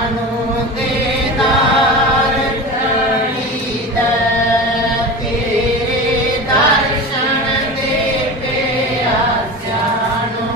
I know.